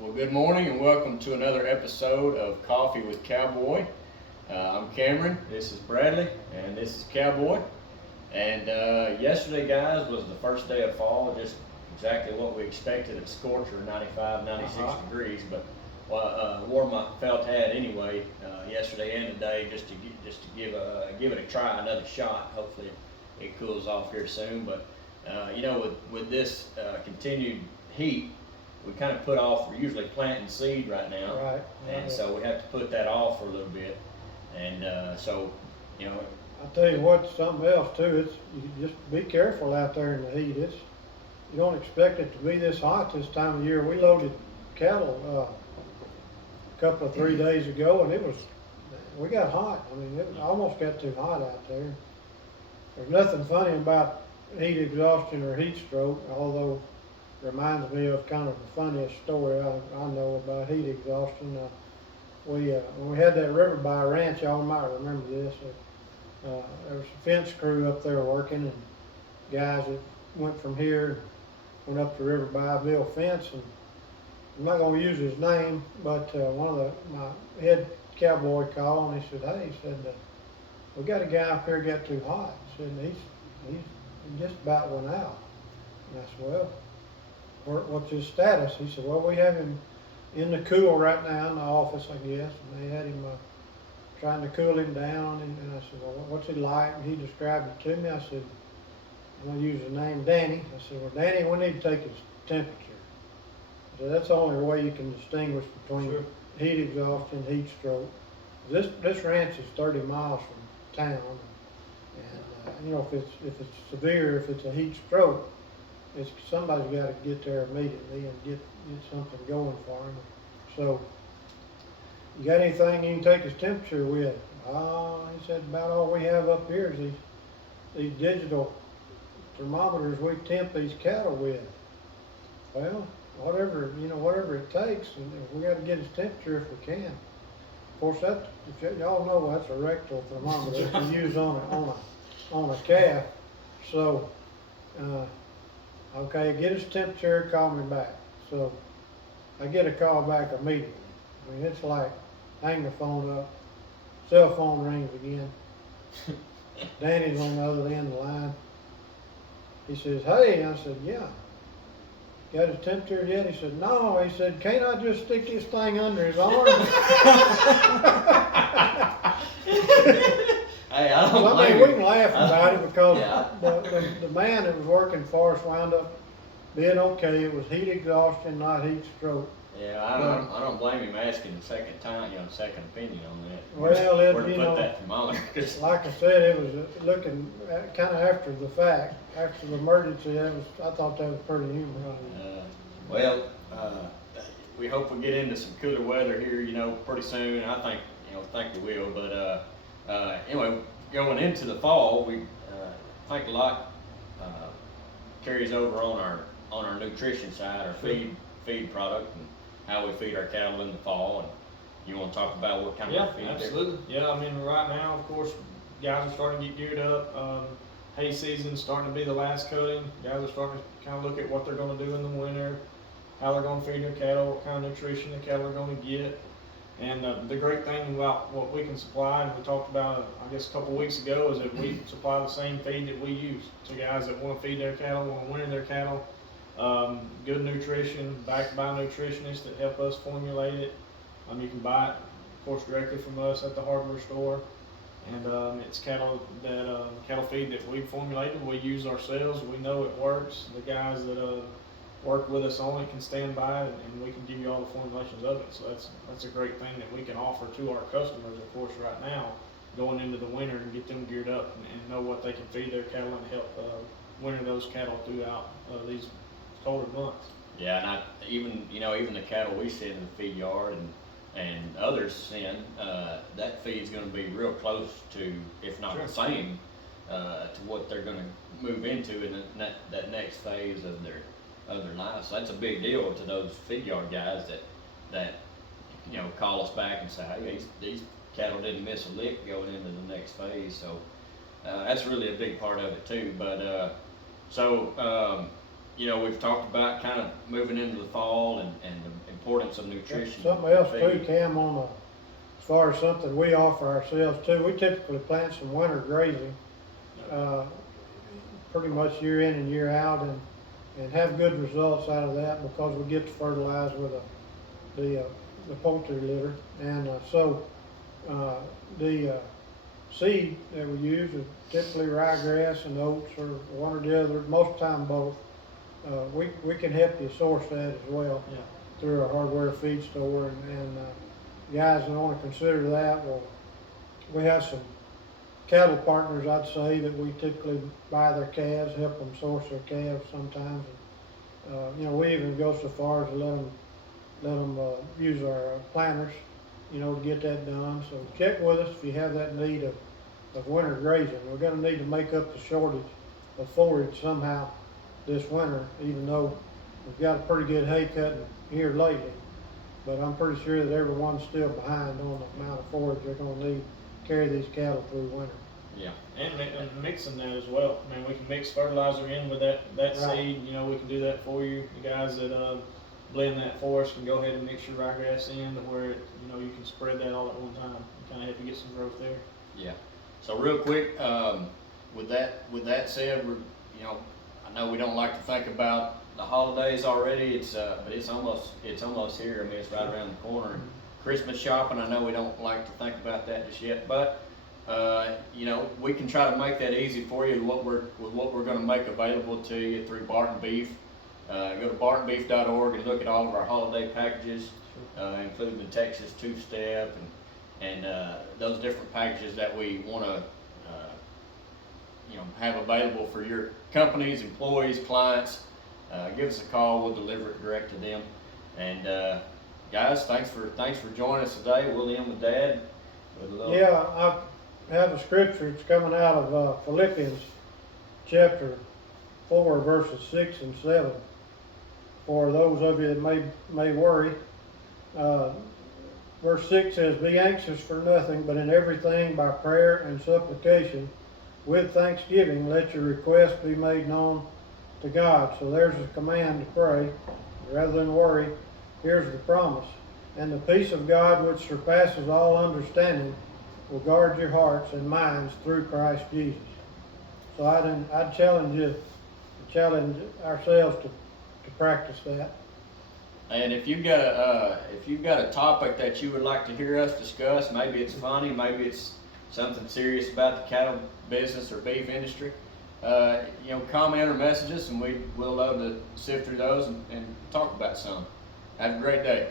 Well, good morning and welcome to another episode of Coffee with Cowboy. I'm Cameron, this is Bradley, and this is Cowboy. And yesterday, guys, was the first day of fall, just exactly what we expected. It scorcher 95, 96 degrees, but warm I felt had anyway yesterday and today, just to give it a try, another shot. Hopefully, it cools off here soon. But with this continued heat, we kind of put off. We're usually planting seed right now, Right. and so we have to put that off for a little bit. And so, you know, I'll tell you what, something else too, you just be careful out there in the heat. You don't expect it to be this hot this time of year. We loaded cattle a couple of 3 days ago, and we got hot. I mean, it almost got too hot out there. There's nothing funny about heat exhaustion or heat stroke, although it reminds me of kind of the funniest story I know about heat exhaustion. When we had that river by ranch, y'all might remember this. There was a fence crew up there working, and guys that went from here, went up the river by, built fence, and I'm not going to use his name, but one of my head cowboy called, and he said, we got a guy up here got too hot. He said, he just about went out. And I said, well, what's his status? He said, well, we have him in the cool right now in the office, I guess, and they had him trying to cool him down, and I said, well, what's he like? And he described it to me. I said, I'm going to use the name Danny. I said, well, Danny, we need to take his temperature. I said, that's the only way you can distinguish between heat exhaustion and heat stroke. This ranch is 30 miles from town, and if it's severe, if it's a heat stroke, somebody's got to get there immediately and get something going for him. So, you got anything you can take his temperature with? He said, about all we have up here is these digital thermometers we temp these cattle with. Well, whatever it takes, and we got to get his temperature if we can. Of course, y'all know that's a rectal thermometer you use on a calf. So, okay, get his temperature, call me back. So, I get a call back immediately. I mean, it's like, hang the phone up, cell phone rings again. Danny's on the other end of the line. He says, hey, I said, yeah. Got his temperature yet? He said, no. He said, can't I just stick this thing under his arm? Hey, I don't Well, I mean, we can laugh about it because Yeah. the man that was working for us wound up being okay. It was heat exhaustion, not heat stroke. Yeah, I don't blame him asking the second time, second opinion on that. Well, Where to put that thermometer? Like I said, it was looking kind of after the fact, after the emergency. I thought that was pretty humorous. Well, we hope we get into some cooler weather here, pretty soon. I think we will. But anyway, going into the fall, we think a lot carries over on our nutrition side, our feed product, and how we feed our cattle in the fall. And you want to talk about what kind of feed? Absolutely. Yeah, I mean, right now, of course, guys are starting to get geared up. Hay season's starting to be the last cutting. Guys are starting to kind of look at what they're going to do in the winter, how they're going to feed their cattle, what kind of nutrition the cattle are going to get. And the great thing about what we can supply, and we talked about, I guess, a couple weeks ago, is that we supply the same feed that we use to guys that want to feed their cattle, want to winter their cattle. Good nutrition, backed by nutritionists that help us formulate it. You can buy it, of course, directly from us at the hardware store. And it's cattle feed that we formulated, we use ourselves, we know it works. The guys that work with us on it can stand by it, and we can give you all the formulations of it. So that's a great thing that we can offer to our customers, of course, right now, going into the winter, and get them geared up and know what they can feed their cattle and help winter those cattle throughout these colder months. Yeah, and even the cattle we send in the feed yard and others send, that feed's going to be real close to, if not the same, to what they're going to move into in that next phase of their life. So that's a big deal to those feed yard guys that call us back and say, hey, these cattle didn't miss a lick going into the next phase. So that's really a big part of it too. But we've talked about kind of moving into the fall and the importance some nutrition. Something else feed. too, Cam, as far as something we offer ourselves too, we typically plant some winter grazing, pretty much year in and year out, and have good results out of that because we get to fertilize with the poultry litter. And so the seed that we use is typically ryegrass and oats, or one or the other, most of the time both. We can help you source that as well through our hardware feed store, and guys that want to consider that, well, we have some cattle partners, I'd say, that we typically buy their calves, help them source their calves sometimes. And, we even go so far as to let them use our planters, to get that done. So check with us if you have that need of winter grazing. We're going to need to make up the shortage of forage somehow this winter, even though we've got a pretty good hay cutting here lately. But I'm pretty sure that everyone's still behind on the amount of forage they're going to need to carry these cattle through winter. Yeah, and mixing that as well. I mean, we can mix fertilizer in with that Right. seed. We can do that for you. You guys that blend that for us can go ahead and mix your ryegrass in to where you can spread that all at one time and kind of help you get some growth there. Yeah. So real quick, with that said, I know we don't like to think about the holidays already. But it's almost here. I mean, it's right around the corner. Christmas shopping, I know we don't like to think about that just yet, but we can try to make that easy for you with what we're going to make available to you through Barton Beef. Go to bartonbeef.org and look at all of our holiday packages, including the Texas two-step and those different packages that we want to have available for your companies, employees, clients. Give us a call. We'll deliver it direct to them. And guys, thanks for joining us today. We'll end with Dad with a little. Yeah, I have a scripture. It's coming out of Philippians chapter 4, verses 6 and 7. For those of you that may worry, verse 6 says, "Be anxious for nothing, but in everything by prayer and supplication, with thanksgiving, let your requests be made known to God." So there's a command to pray rather than worry. Here's the promise: "And the peace of God, which surpasses all understanding, will guard your hearts and minds through Christ Jesus." So I'd challenge ourselves to practice that. And if you've got a topic that you would like to hear us discuss, maybe it's funny, maybe it's something serious about the cattle business or beef industry, comment or message us, and we'll love to sift through those and talk about some. Have a great day.